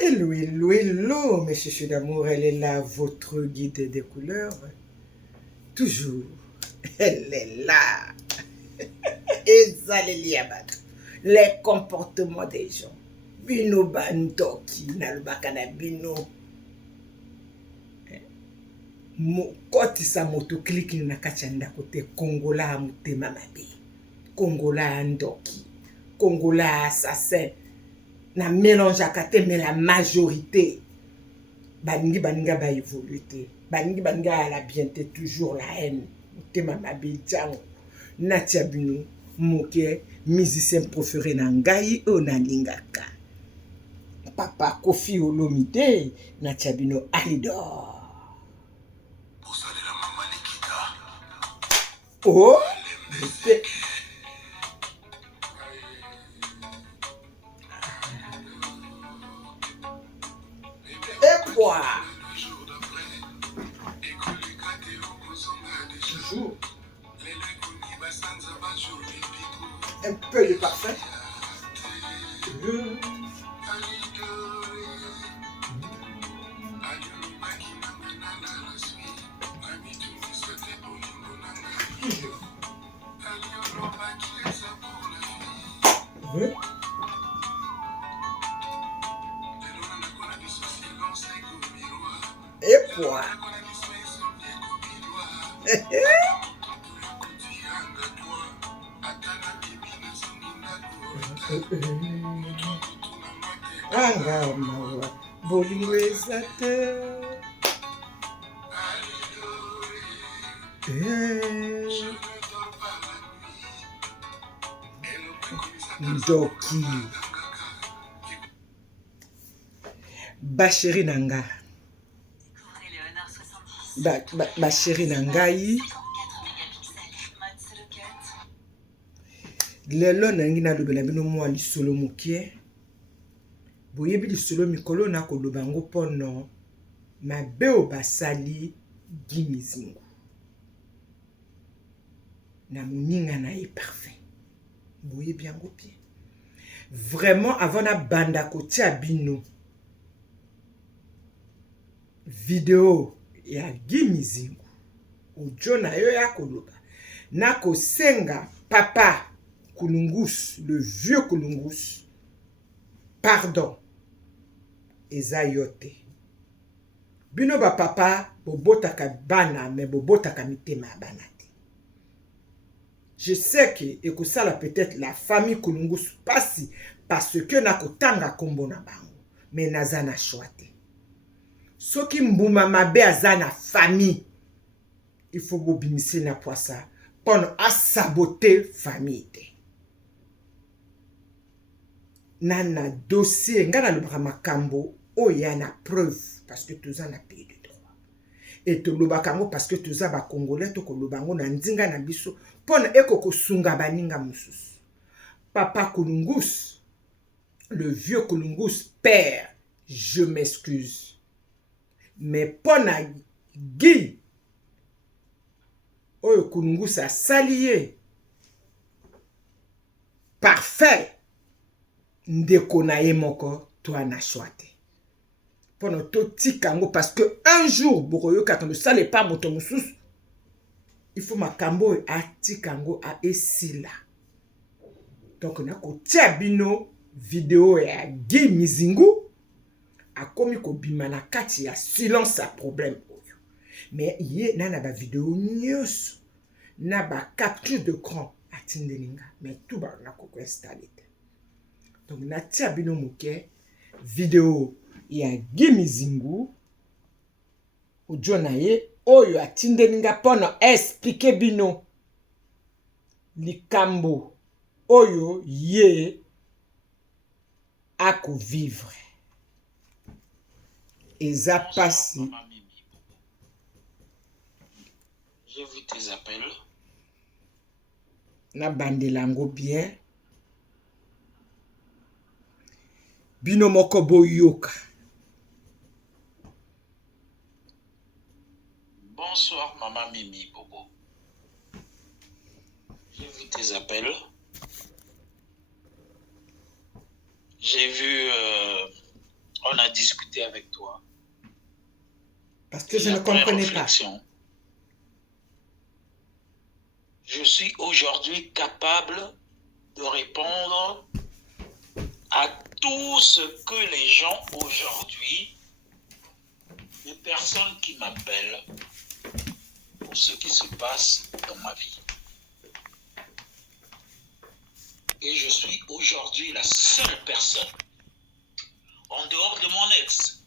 Hello, hello, hello, mes chouchous d'amour, elle est là, votre guide des couleurs. Toujours, elle est là. Et ça, les comportements des gens. Bino bandoki, nalbaka na bino. Koti sa moto kliki na kachanda kote Kongola mutema mabe. Kongola ndoki. Kongola assassin. Na mélange à kate, mais la majorité. Baningi baninga ba évoluer te. Baningi baninga à la bienté toujours la haine. Mutema mabe jango. Natia bino moke musicien préféré na ngai o na lingaka. Papa Kofi Olomide natia bino Alidor. Oh, et quoi? Toujours. Un peu de parfum. Et quoi? Angamawa bolingo eza te. Ndoki basheri nanga basheri nangai lelo nangi nalobela bino mwa lisolo mokie boyebi lisolo mikolo na koloba ngo mpono mabe o basali gimizingu na moninga na ye parfait boyebi yango bien vraiment avant na banda kotia bino video ya gimizingu audio na yo ya koloba na kosenga papa Kulungus, le vieux Kulungus, pardon, eza yote. Bino ba papa, bobotaka bana, mais bobotaka mitema banate. Je sais que, et que ça là peut-être la famille Kulungus passe parce que na kotanga kombo na bango, mais naza na choite. Soki mbuma mabe aza na famille, il faut bobimise na poisa, pour à saboter famille. Nana dossier ngana lobaka makambo oya na preuve parce que tous en a pays de droit et to lobaka ngo parce que tous ba congolais to ko lobango na ndinga na biso pona ekoko sunga baninga mususu papa Kulungus le vieux Kulungus père je m'excuse mais pona Guy oyo Kulungus a salié parfait ndeko na ye moko to ana choite pono to tikango parce que un jour bokoyo katongo sale pas moto mususu il faut makambo a tikango a esila donc na ko tia bino video ya Guy Mizingu akomi ko bima na kati ya silence à problème oyo mais ye nana ba video nyos na ba capture de cran atindelinga mais tout ba na ko installer. Donc, natia bino moke video ya Guy Mizingu audio na ye oyo atindelinga pono expliquer bino likambo oyo ye ako vivre eza pasi. J'ai vu tes appels. Na bandelango bien. Bino moko boyoka. Bonsoir, maman Mimi Bobo. J'ai vu tes appels. J'ai vu on a discuté avec toi. Parce que je ne comprenais pas. Je suis aujourd'hui capable de répondre à tout ce que les gens aujourd'hui, les personnes qui m'appellent pour ce qui se passe dans ma vie. Et je suis aujourd'hui la seule personne, en dehors de mon ex,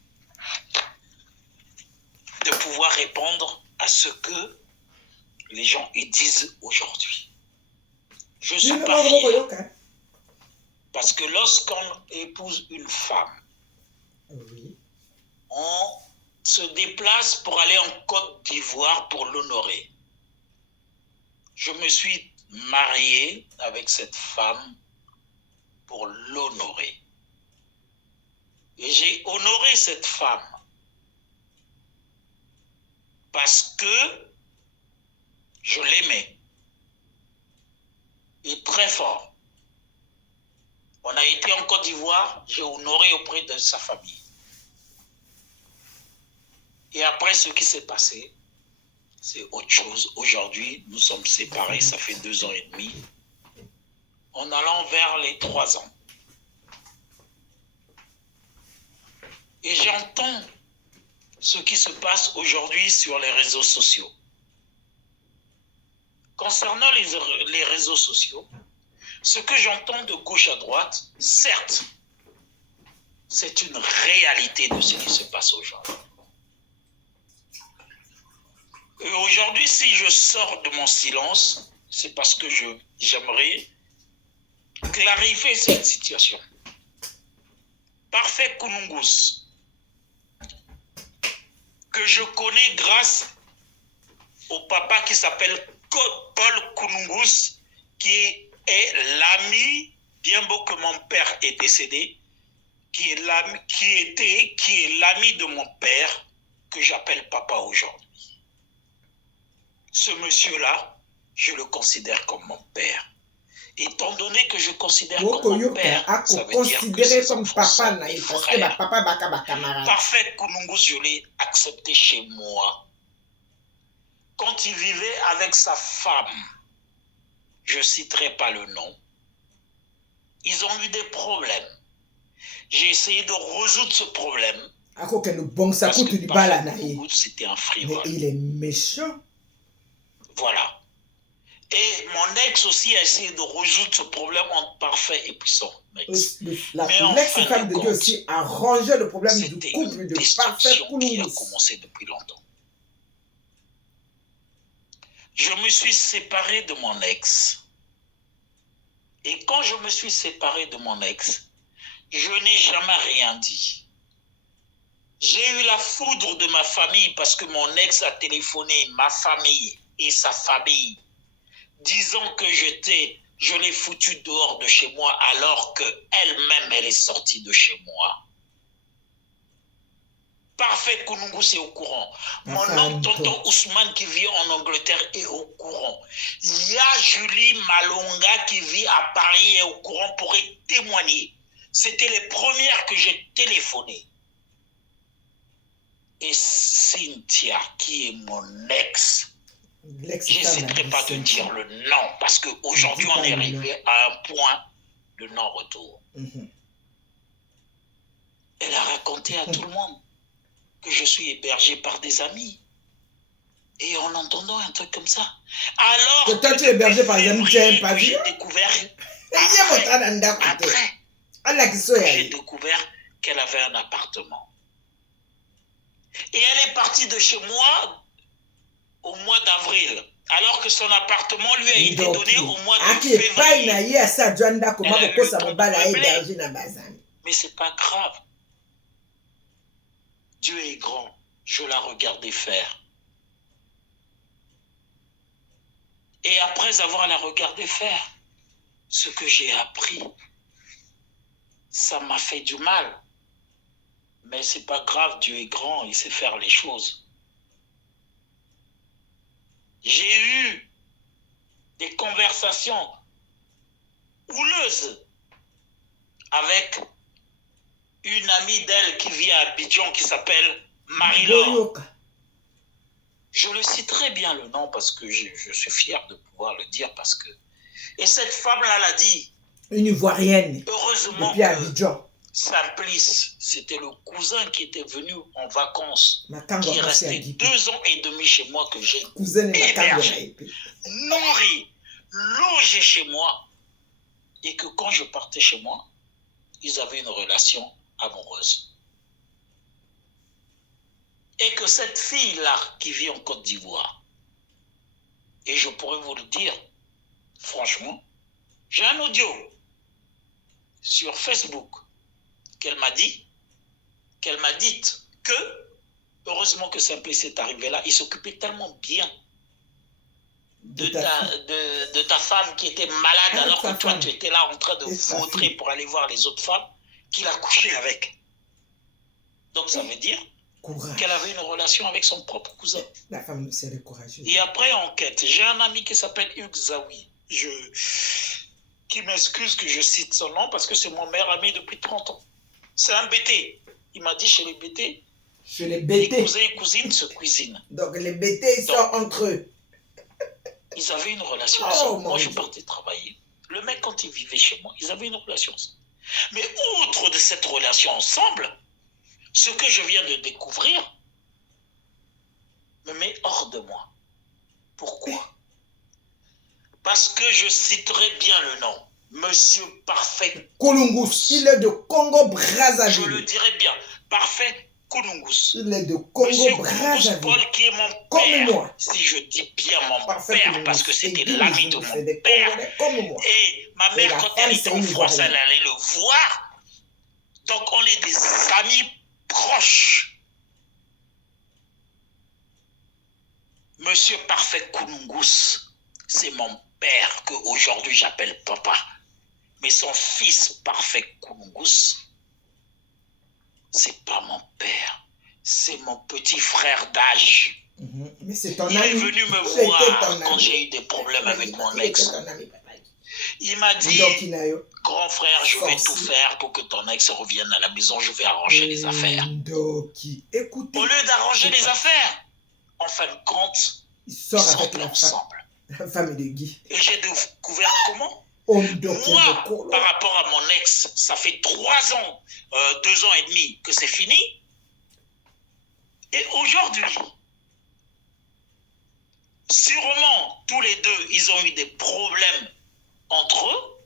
de pouvoir répondre à ce que les gens y disent aujourd'hui. Je suis pas fier. Parce que lorsqu'on épouse une femme, oui, on se déplace pour aller en Côte d'Ivoire pour l'honorer. Je me suis marié avec cette femme pour l'honorer. Et j'ai honoré cette femme parce que je l'aimais. Et très fort. On a été en Côte d'Ivoire, j'ai honoré auprès de sa famille. Et après ce qui s'est passé, c'est autre chose. Aujourd'hui, nous sommes séparés, ça fait 2 ans et demi. En allant vers les 3 ans. Et j'entends ce qui se passe aujourd'hui sur les réseaux sociaux. Concernant les réseaux sociaux, ce que j'entends de gauche à droite, certes, c'est une réalité de ce qui se passe aujourd'hui. Et aujourd'hui, si je sors de mon silence, c'est parce que j'aimerais clarifier cette situation. Parfait Kunungus, que je connais grâce au papa qui s'appelle Paul Kunungus, qui est l'ami, bien beau que mon père est décédé, qui est l'ami de mon père, que j'appelle papa aujourd'hui. Ce monsieur-là, je le considère comme mon père. Étant donné que je considère comme mon père, ça veut dire que c'est comme papa, Parfait Kunungus, je l'ai accepté chez moi. Quand il vivait avec sa femme, je ne citerai pas le nom, ils ont eu des problèmes. J'ai essayé de résoudre ce problème. Parce que Parfait Kunungus, c'était un frivole. Mais il est méchant. Voilà. Et mon ex aussi a essayé de résoudre ce problème entre Parfait et puis son ex. L'ex-femme de Dieu aussi a rangé le problème du couple de Parfait Kunungus. Qui a commencé depuis longtemps. Je me suis séparé de mon ex. Et quand je me suis séparé de mon ex, je n'ai jamais rien dit. J'ai eu la foudre de ma famille parce que mon ex a téléphoné ma famille et sa famille, disant que je l'ai foutu dehors de chez moi alors qu'elle-même, elle est sortie de chez moi. Parfait Kunungus est au courant. Mon oncle tonton Ousmane qui vit en Angleterre est au courant. Il y a Julie Malonga qui vit à Paris est au courant pour témoigner. C'était les premières que j'ai téléphonées. Et Cynthia, qui est mon ex, j'hésiterai pas de dire le nom, parce qu'aujourd'hui, on est arrivé à un point de non-retour. Elle a raconté à tout le monde que je suis hébergé par des amis. Et en entendant un truc comme ça. Alors que toi, tu es hébergé par des amis, tu as un pavillon. J'ai découvert, j'ai découvert qu'elle avait un appartement. Et elle est partie de chez moi au mois d'avril, alors que son appartement lui a été donné au mois de février. Mais c'est pas grave. Dieu est grand. Je la regardais faire. Et après avoir la regardé faire, ce que j'ai appris, ça m'a fait du mal. Mais c'est pas grave, Dieu est grand, il sait faire les choses. J'ai eu des conversations houleuses avec une amie d'elle qui vit à Abidjan qui s'appelle Marie-Laure. Je le citerai bien le nom parce que je suis fier de pouvoir le dire parce que... Et cette femme-là l'a dit. Une Ivoirienne. Heureusement depuis Abidjan. Simplice, c'était le cousin qui était venu en vacances, Matango qui est resté 2 ans et demi chez moi, que j'ai hébergé, nourri, logé chez moi, et que quand je partais chez moi, ils avaient une relation amoureuse. Et que cette fille-là qui vit en Côte d'Ivoire, et je pourrais vous le dire, franchement, j'ai un audio sur Facebook qu'elle m'a dit que, heureusement que Simplice est arrivé là, il s'occupait tellement bien de ta femme qui était malade alors que toi tu étais là en train de vautrer pour aller voir les autres femmes, qu'il a couché avec. Donc ça veut dire qu'elle avait une relation avec son propre cousin. La femme, c'est courageuse. Et après enquête, j'ai un ami qui s'appelle Hugues Zawi, qui m'excuse que je cite son nom parce que c'est mon meilleur ami depuis 30 ans. C'est un BT. Il m'a dit chez les BT, les cousins et cousines se cuisinent. Donc les BT, ils sont entre eux. Ils avaient une relation ensemble. Moi, je partais travailler. Le mec, quand il vivait chez moi, ils avaient une relation ensemble. Mais outre de cette relation ensemble, ce que je viens de découvrir me met hors de moi. Pourquoi? Parce que je citerai bien le nom. Monsieur Parfait Kulungus, il est de Congo-Brazzaville. Je le dirai bien. Parfait Kulungus. Il est de Monsieur Congo-Brazzaville. Paul qui est mon comme père. Moi. Si je dis bien mon Parfait père, Kulungus. parce que c'était l'ami de mon père. Comme moi. Et ma mère, quand elle était en France, elle allait le voir. Donc on est des amis proches. Monsieur Parfait Kulungus, c'est mon père qu'aujourd'hui j'appelle papa. Mais son fils Parfait Kulungus, c'est pas mon père, c'est mon petit frère d'âge. Mais c'est ton Il ami. est venu me voir quand j'ai eu des problèmes avec mon ex. Il m'a dit, grand frère, je vais tout faire pour que ton ex revienne à la maison, je vais arranger les affaires. Écoutez, au lieu d'arranger les affaires, en fin de compte, ils sortent avec ensemble. La femme de Guy. Et j'ai découvert comment moi, par rapport à mon ex, ça fait 3 ans, 2 ans et demi que c'est fini. Et aujourd'hui, sûrement, tous les deux, ils ont eu des problèmes entre eux.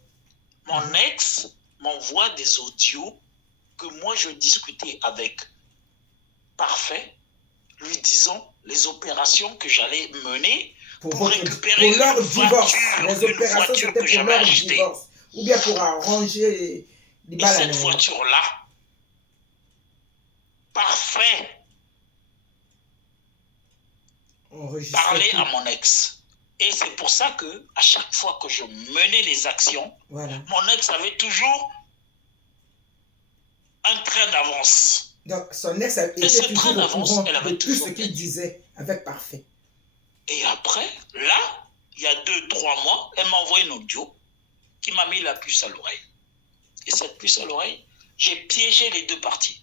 Mon ex m'envoie des audios que moi, je discutais avec Parfait, lui disant les opérations que j'allais mener pour récupérer pour leur divorce. Les une voiture que j'avais achetée. Ou bien pour arranger les balles. Et cette voiture-là, Parfait, parlait à mon ex. Et c'est pour ça que à chaque fois que je menais les actions, mon ex avait toujours un train d'avance. Donc son ex était toujours au courant de tout ce qu'il disait avec Parfait. Et après, là, il y a 2-3 mois, elle m'a envoyé une audio qui m'a mis la puce à l'oreille. Et cette puce à l'oreille, j'ai piégé les deux parties.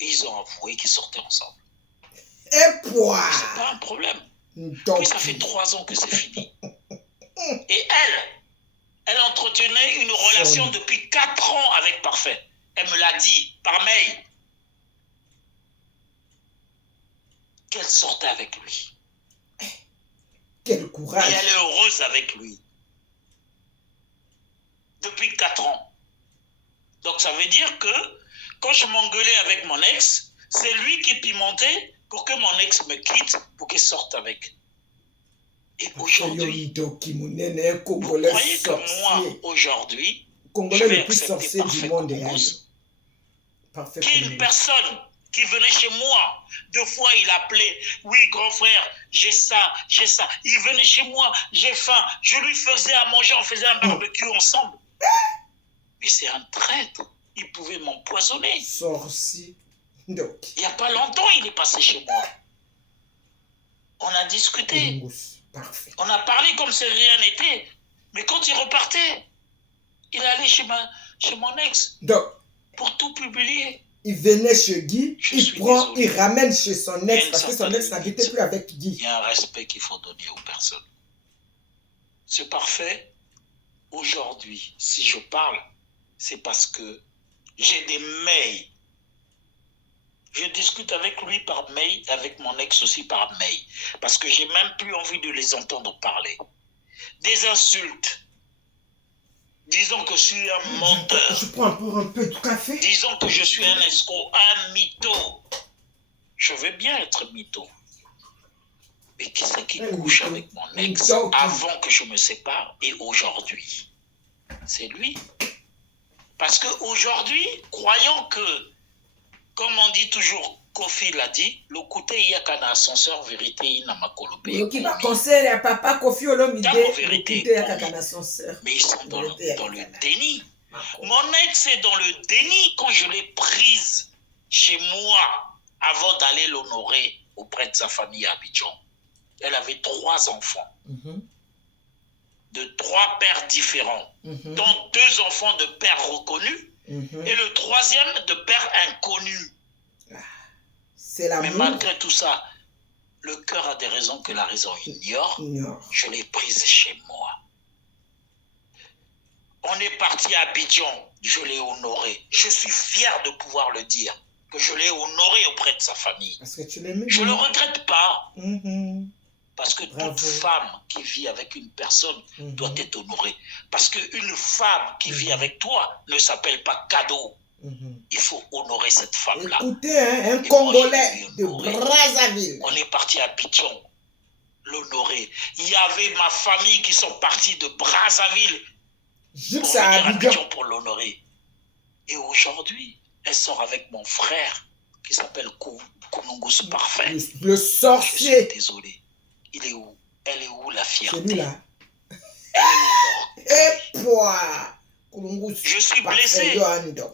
Et ils ont avoué qu'ils sortaient ensemble. Et quoi? C'est pas un problème. Donc... Puis ça fait 3 ans que c'est fini. Et elle entretenait une relation depuis 4 ans avec Parfait. Elle me l'a dit par mail. Qu'elle sortait avec lui. Quel courage. Et elle est heureuse avec lui. Depuis 4 ans. Donc ça veut dire que quand je m'engueulais avec mon ex, c'est lui qui pimentait pour que mon ex me quitte, pour qu'il sorte avec. Et aujourd'hui, vous croyez que moi, aujourd'hui, je vais accepter Parfait Kulungus, qui est une personne qui venait chez moi. 2 fois, il appelait, oui, grand frère, j'ai ça. Il venait chez moi, j'ai faim. Je lui faisais à manger, on faisait un barbecue ensemble. Mais c'est un traître. Il pouvait m'empoisonner. Sorcier. Il n'y a pas longtemps, il est passé chez moi. On a discuté. Parfait. On a parlé comme si rien n'était. Mais quand il repartait, il allait chez mon ex. Donc, pour tout publier. Il venait chez Guy, Je il suis prend, désolé. il ramène chez son Il y a ex une parce que son certaine ex n'habitait limite. plus avec Il Guy. y a un respect qu'il faut donner aux personnes. C'est parfait. Aujourd'hui, si je parle, c'est parce que j'ai des mails. Je discute avec lui par mail, avec mon ex aussi par mail. Parce que j'ai même plus envie de les entendre parler. Des insultes. Disons que je suis un menteur. Je prends encore un peu de café. Disons que je suis un escroc, un mytho. Je veux bien être mytho. Mais qui c'est qui couche avec mon ex avant que je me sépare et aujourd'hui? C'est lui. Parce qu'aujourd'hui, croyons que, comme on dit toujours, Kofi l'a dit, le côté il y a qu'un ascenseur vérité, il n'a pas colopé. Qui va conseiller à papa Kofi Olomide, vérité, il y a qu'un ascenseur. Mais ils sont dans le déni. Mon ex est dans le déni quand je l'ai prise chez moi avant d'aller l'honorer auprès de sa famille à Abidjan. Elle avait 3 enfants. De 3 pères différents, dont 2 enfants de pères reconnus et le 3e de pères inconnus. C'est l'amour. Mais malgré tout ça, le cœur a des raisons que la raison ignore. Je l'ai prise chez moi. On est parti à Abidjan, je l'ai honoré. Je suis fier de pouvoir le dire, que je l'ai honoré auprès de sa famille. Parce que tu l'aimais. Je ne le regrette pas. Parce que Bravo. toute femme qui vit avec une personne doit être honorée. Parce qu'une femme qui vit avec toi ne s'appelle pas cadeau. Il faut honorer cette femme-là. Écoutez, un Congolais de Brazzaville. On est parti à Abidjan, l'honorer. Il y avait ma famille qui sont partis de Brazzaville pour venir à Abidjan pour l'honorer. Et aujourd'hui, elle sort avec mon frère qui s'appelle Kounungus Parfait. Le sorcier. Je suis désolé. Il est où? Elle est où la fierté? Celui-là. Elle est où l'orgueil? Je suis blessé.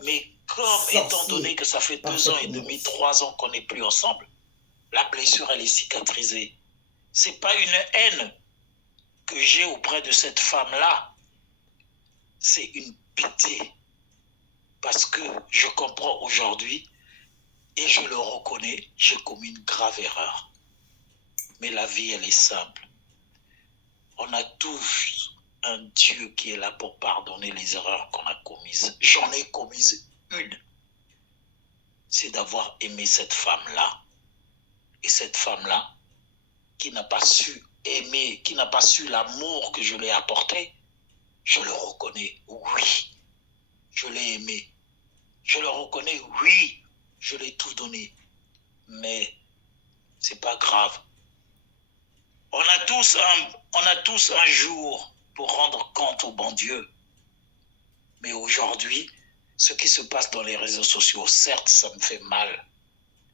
Mais comme étant donné que ça fait 2 ans et demi, 3 ans qu'on n'est plus ensemble, la blessure elle est cicatrisée. C'est pas une haine que j'ai auprès de cette femme-là. C'est une pitié. Parce que je comprends aujourd'hui et je le reconnais, j'ai commis une grave erreur. Mais la vie, elle est simple. On a tous un Dieu qui est là pour pardonner les erreurs qu'on a commises. J'en ai commise une. C'est d'avoir aimé cette femme-là. Et cette femme-là, qui n'a pas su aimer, qui n'a pas su l'amour que je lui ai apporté, je le reconnais, oui, je l'ai aimé. Je le reconnais, oui, je l'ai tout donné. Mais c'est pas grave. On a tous un jour pour rendre compte au bon Dieu. Mais aujourd'hui, ce qui se passe dans les réseaux sociaux, certes, ça me fait mal.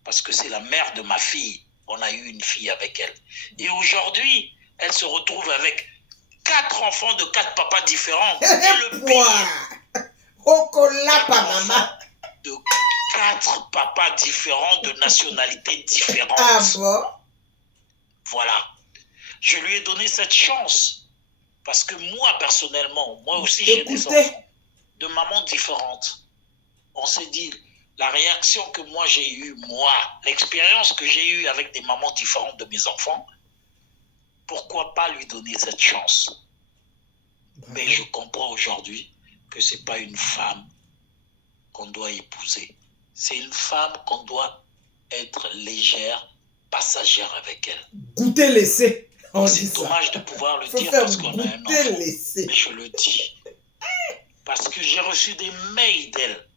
Parce que c'est la mère de ma fille. On a eu une fille avec elle. Et aujourd'hui, elle se retrouve avec 4 enfants de 4 papas différents. Et le pire, de 4 papas différents, de nationalités différentes. Ah bon? Voilà. Je lui ai donné cette chance. Parce que moi, personnellement, moi aussi, j'ai des enfants de mamans différentes. On s'est dit, la réaction que moi j'ai eue, moi, l'expérience que j'ai eue avec des mamans différentes de mes enfants, pourquoi pas lui donner cette chance? Mais je comprends aujourd'hui que ce n'est pas une femme qu'on doit épouser. C'est une femme qu'on doit être légère, passagère avec elle. Goûter laisser. C'est dommage de pouvoir le dire parce qu'on a un enfant. Mais je le dis. Parce que j'ai reçu des mails d'elle.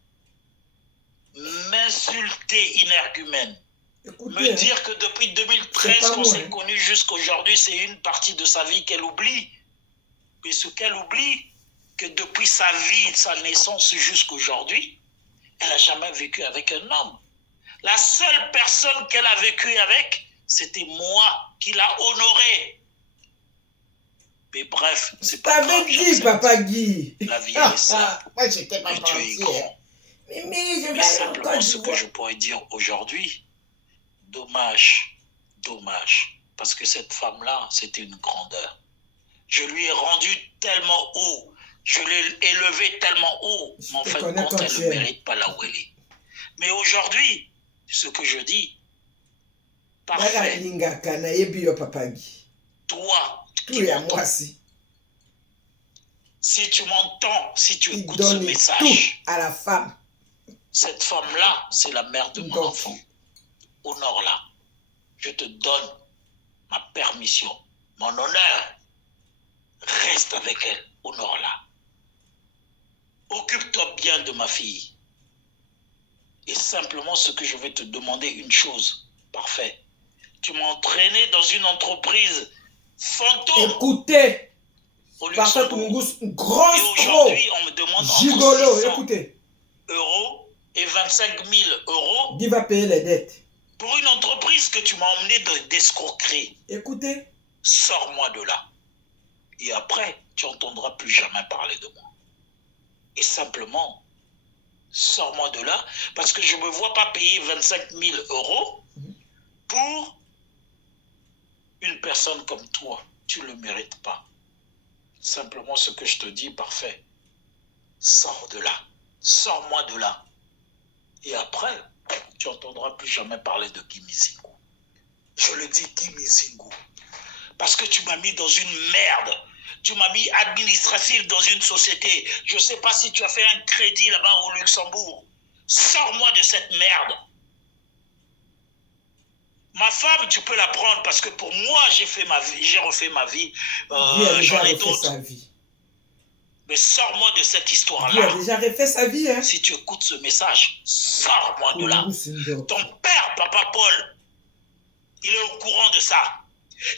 M'insulter inergumène. Me dire que depuis 2013 qu'on s'est connus jusqu'aujourd'hui, c'est une partie de sa vie qu'elle oublie. Mais ce qu'elle oublie, que depuis sa vie, de sa naissance jusqu'aujourd'hui, elle n'a jamais vécu avec un homme. La seule personne qu'elle a vécu avec, c'était moi qui l'a honorée. Mais bref, c'est pas grave. T'avais dit, papa Guy. La vie est simple. Moi, j'étais pas Mais Dieu est grand. Mais simplement, ce que je pourrais dire aujourd'hui, dommage, parce que cette femme-là, c'était une grandeur. Je lui ai rendu tellement haut Je l'ai élevé tellement haut, mais en fin de compte, elle ne mérite pas là où elle est. Mais aujourd'hui, ce que je dis, parfait. Toi, qui m'entends, si tu m'entends, si tu écoutes ce message, à la femme. Cette femme-là, c'est la mère de mon enfant. Honore-la. Je te donne ma permission, mon honneur. Reste avec elle, honore-la. Occupe-toi bien de ma fille. Et simplement ce que je vais te demander, une chose, parfait. Tu m'as entraîné dans une entreprise fantôme. Écoutez, au Luxembourg. Grand et aujourd'hui, on me demande gigolo, entre 600 écoutez. euros et 25 000 euros. Qui va payer les dettes? Pour une entreprise que tu m'as emmené d'escroquerie. Écoutez. Sors-moi de là. Et après, tu n'entendras plus jamais parler de moi. Et simplement, sors-moi de là, parce que je ne me vois pas payer 25 000 euros pour une personne comme toi. Tu ne le mérites pas. Simplement ce que je te dis, parfait. Sors de là. Sors-moi de là. Et après, tu n'entendras plus jamais parler de Kimi Zingu. Je le dis Kimi Zingu. Parce que tu m'as mis dans une merde. Tu m'as mis administratif dans une société. Je ne sais pas si tu as fait un crédit là-bas au Luxembourg. Sors-moi de cette merde. Ma femme, tu peux la prendre parce que pour moi, j'ai refait ma vie. J'en ai d'autres. Mais sors-moi de cette histoire-là. Il a déjà refait sa vie, hein. Si tu écoutes ce message, sors-moi de là. Ton père, Papa Paul, il est au courant de ça.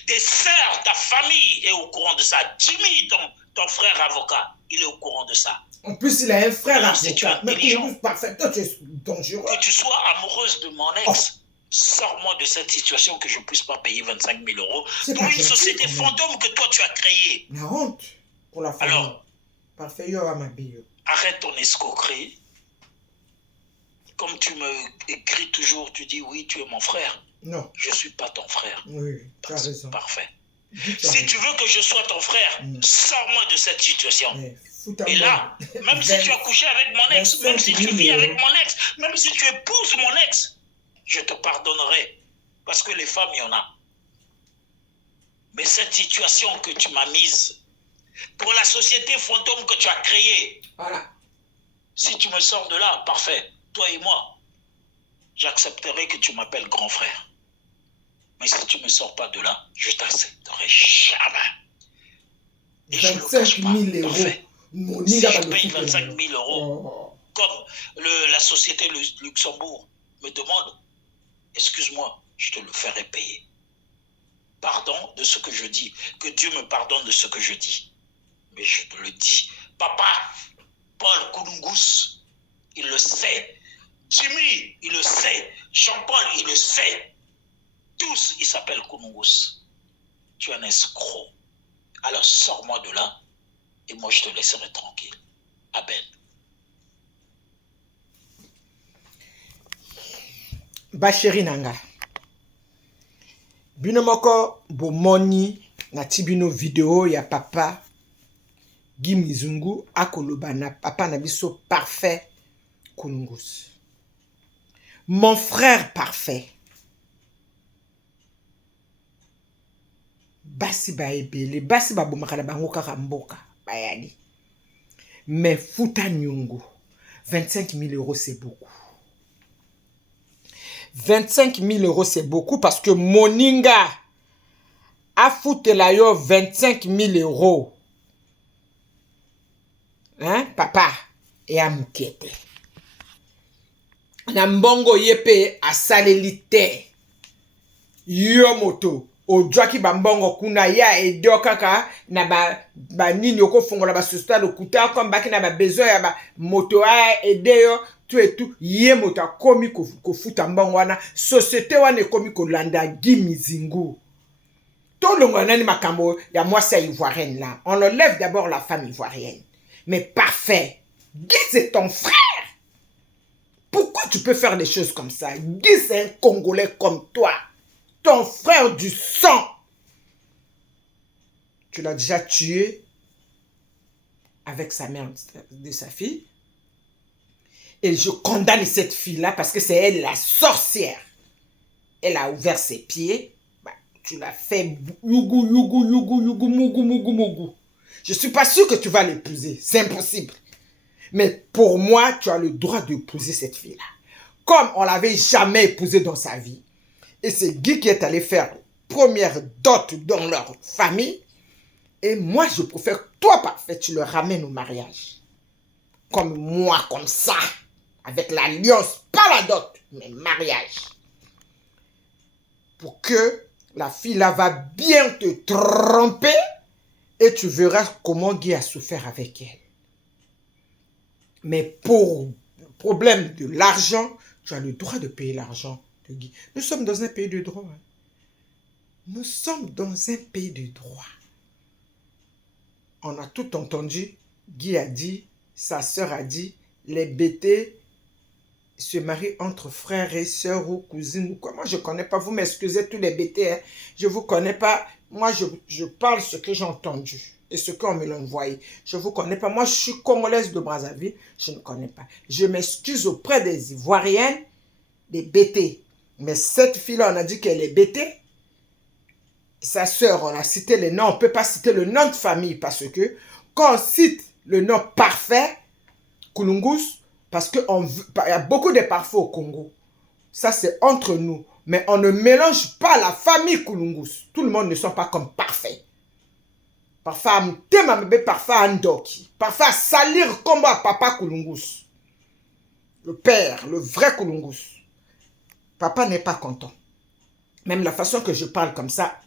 Tes sœurs, ta famille est au courant de ça. Jimmy, ton frère avocat, il est au courant de ça. En plus, il a un frère avocat. Si tu es intelligent, parfait, toi, tu es dangereux. Que tu sois amoureuse de mon ex, sors-moi de cette situation que je ne puisse pas payer 25 000 euros pour une société fantôme que toi, tu as créée. La honte pour la famille. Alors, parfait, yo, ma bio. Arrête ton escroquerie. Comme tu me écris toujours, tu dis oui, tu es mon frère. Non. Je ne suis pas ton frère. Oui, tu as raison. Parfait. Si tu veux que je sois ton frère, sors-moi de cette situation. Et là, même si tu as couché avec mon ex, même si tu vis avec mon ex, même si tu épouses mon ex, je te pardonnerai. Parce que les femmes, il y en a. Mais cette situation que tu m'as mise, pour la société fantôme que tu as créée, voilà. Si tu me sors de là, parfait. Toi et moi, j'accepterai que tu m'appelles grand frère. Mais si tu ne me sors pas de là, je t'accepterai jamais. Et je ne le cache pas. Parfait. Si je paye 25 000 euros, comme la société Luxembourg me demande, excuse-moi, je te le ferai payer. Pardon de ce que je dis. Que Dieu me pardonne de ce que je dis. Mais je te le dis. Papa, Paul Koulungus, il le sait. Jimmy, il le sait. Jean-Paul, il le sait. Tous, ils s'appellent Koulungus. Tu es un escroc. Alors sors-moi de là et moi je te laisserai tranquille. Amen. Bacheri nanga. Bino moko bomoni na tibino video ya papa Kimi Zingu akoloba na papa na biso parfait Koulungus. Mon frère parfait. Basi ba ebele, basi ba bomakala bango kaka mboka bayali. Mais futa nyungu, 25 000 euros c'est beaucoup. 25 000 euros c'est beaucoup parce que Moninga a foutu la yo 25 000 euros. Hein, papa? Et à moukete. Na mbongo yepe a salelite. Yo moto. Ojwaki bambongo kuna ya edo kaka na ba nini oko fongola ba société lokuta comme baki na ba besoin ya ba moto a edeyo tout et tout ye moto akomi ko futa mbongo wana société wana ekomi ko landa Kimi Zingu. Tout le monde nani makambo ya mwasi ivoirienne là. On enlève d'abord la femme ivoirienne. Mais parfait. Guy c'est ton frère. Pourquoi tu peux faire des choses comme ça? Guy c'est un Congolais comme toi. Ton frère du sang. Tu l'as déjà tué. avec sa mère de sa fille. Et je condamne cette fille-là parce que c'est elle la sorcière. Elle a ouvert ses pieds. Bah, tu l'as fait yougou, yougou, yougou, yougou, mougou, mougou, mougou. Je ne suis pas sûre que tu vas l'épouser. C'est impossible. Mais pour moi, tu as le droit d'épouser cette fille-là. Comme on ne l'avait jamais épousée dans sa vie. Et c'est Guy qui est allé faire première dot dans leur famille. Et moi, je préfère que toi, parfait, tu le ramènes au mariage. Comme moi, comme ça. Avec l'alliance, pas la dot, mais mariage. Pour que la fille là va bien te tromper et tu verras comment Guy a souffert avec elle. Mais pour le problème de l'argent, tu as le droit de payer l'argent de Guy. Nous sommes dans un pays de droit. Nous sommes dans un pays de droit. On a tout entendu. Guy a dit, sa sœur a dit, les bêtés se marient entre frères et sœurs ou cousines ou quoi. Moi, je ne connais pas. Vous m'excusez tous les bêtés. Hein. Je ne vous connais pas. Moi, je parle ce que j'ai entendu et ce qu'on me l'a envoyé. Je ne vous connais pas. Moi, je suis congolaise de Brazzaville. Je ne connais pas. Je m'excuse auprès des Ivoiriennes, des bêtés. Mais cette fille-là, on a dit qu'elle est bêtée. Sa sœur, on a cité le nom. On ne peut pas citer le nom de famille parce que quand on cite le nom parfait, Kulungus, parce qu'il y a beaucoup de parfaits au Congo. Ça, c'est entre nous. Mais on ne mélange pas la famille Kulungus. Tout le monde ne sont pas comme parfaits. Parfois, parfois Andoki. Parfois, salir comme papa Kulungus. Le père, le vrai Kulungus. Papa n'est pas content. Même la façon que je parle comme ça,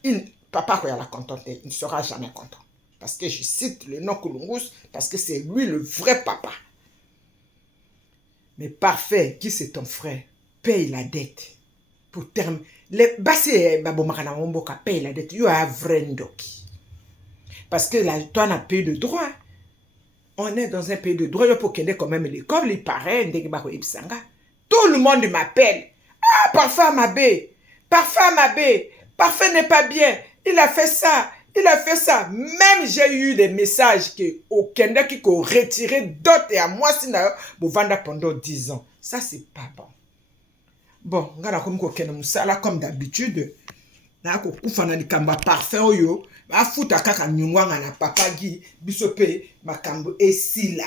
papa, quand il a content, il ne sera jamais content. Parce que je cite le nom Kulungus, parce que c'est lui le vrai papa. Mais parfait, qui c'est ton frère? Paye la dette. Pour terminer. Paye la dette. You are vrai ndoki. Parce que là, toi, on a pays de droit. On est dans un pays de droit. Il faut qu'il y ait quand même l'école. Il paraît. Tout le monde m'appelle. Ah, parfait, Mabé. Parfait, Mabé. Parfait n'est pas bien. Il a fait ça. Il a fait ça. Même j'ai eu des messages au Kenya qui ont retiré d'autres et à moi si vous vendez pendant 10 ans. Ça, c'est pas bon. Bon, comme d'habitude, parfait oyo, afuta kaka nyungwanga na papa Guy, bisope makambo esila.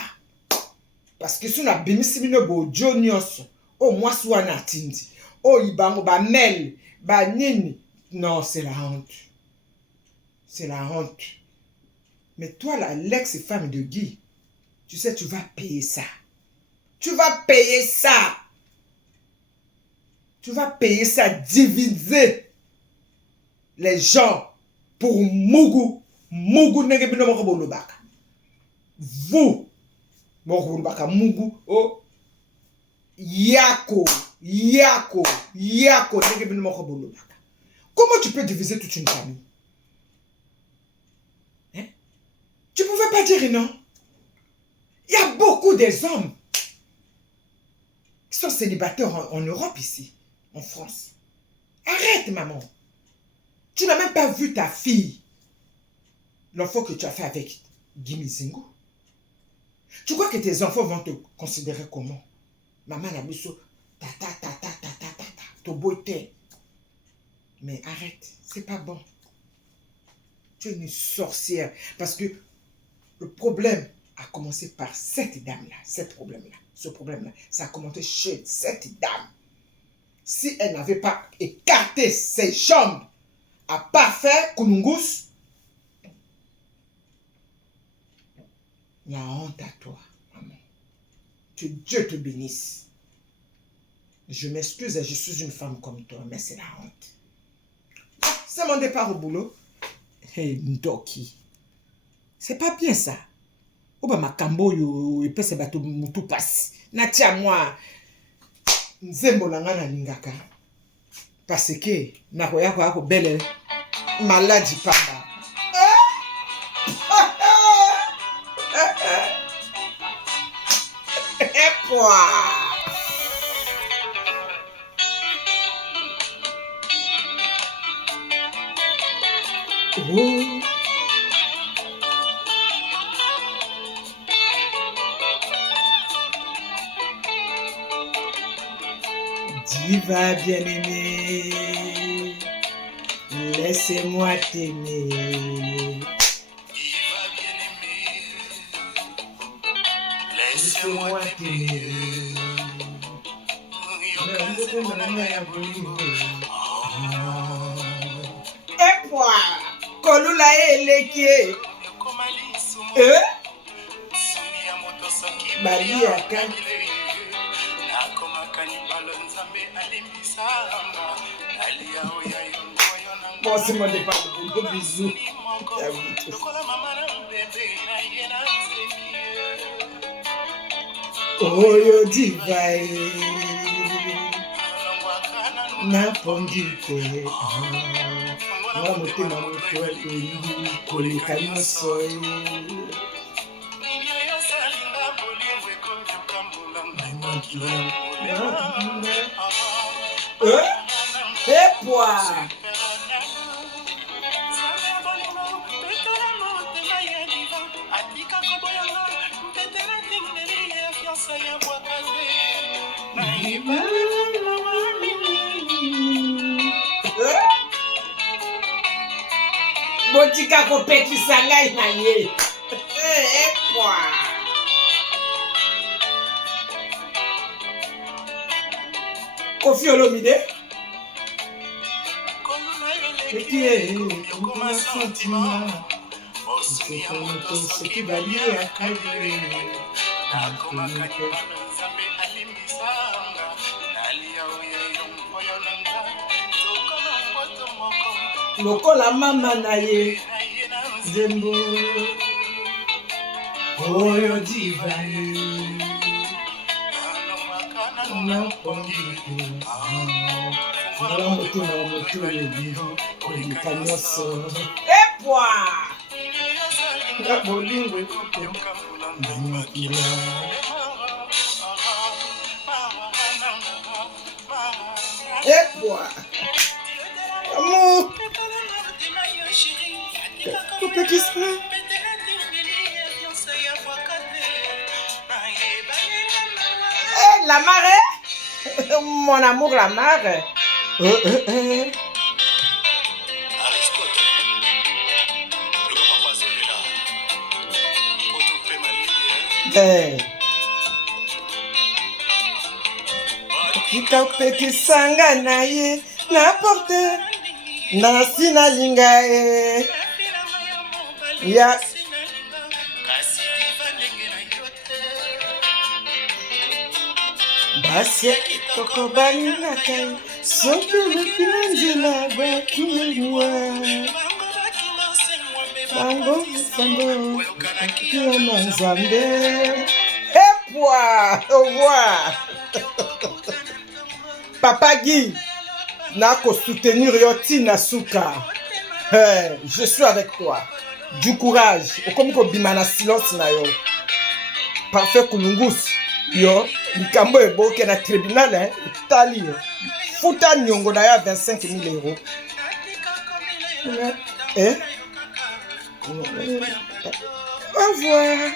Parce que si on a bimisi bino bo jonios, oh moi soit na tindi. Oh ibango ba mel, ba nini. Non, c'est la honte. C'est la honte. Mais toi, l'ex-femme de Guy, tu sais, tu vas payer ça. Tu vas payer ça. Tu vas payer ça, diviser les gens pour Mougou. Mougou negebino mokobolobaka. Vous, mokobolobaka Mougou, oh, Yako, negebino mokobolobaka. Comment tu peux diviser toute une famille? Tu ne pouvais pas dire non. Il y a beaucoup des hommes qui sont célibataires en Europe ici, en France. Arrête, maman. Tu n'as même pas vu ta fille, l'enfant que tu as fait avec Guy Mizingo. Tu crois que tes enfants vont te considérer comment? Maman a mis ça, ton beauté. Mais arrête, c'est pas bon. Tu es une sorcière. Parce que le problème a commencé par cette dame-là, ce problème-là, ça a commencé chez cette dame. Si elle n'avait pas écarté ses jambes à parfait Kulungus, la honte à toi, maman. Que Dieu te bénisse. Je m'excuse, je suis une femme comme toi, mais c'est la honte. C'est mon départ au boulot. Hey, Ndoki. C'est pas bien ça. Oba makambo yo epese bato mutu pasi. Natia moi nzembo langa na lingaka. Parce que na koya ko ako belle maladie papa. Et quoi? Oh. va bien-aimé, laissez-moi t'aimer. Laissez-moi t'aimer. Et quoi? Kolula eleki. Bali akani. Bon, c'est mon départ. Gros bisous. Oyo divai na pondite wa motema moto olingi koleka nyonso epwa botika kopekisa ngai na ye epwa Kofi Olomide lokola mama na ye zembo oyo divai na pondite wala motema moto olingi koleka nyonso epwa nga bolingo ekomakila epwa amour kopekisa la marée mon amour la marée kikapekisanga na ye na porte na sina linga ya basi kitoko balingaka ye soki oleki na nzela batumeliwa bango sango ya na nzambe epwa au revoir Papa Guy nako soutenir yo tina suka je suis avec toi du courage okomi kobima na silence na yo parfait kulungus yo likambo eboke na tribunal etali yo futa nyongo na ya 25 000 €. Au revoir.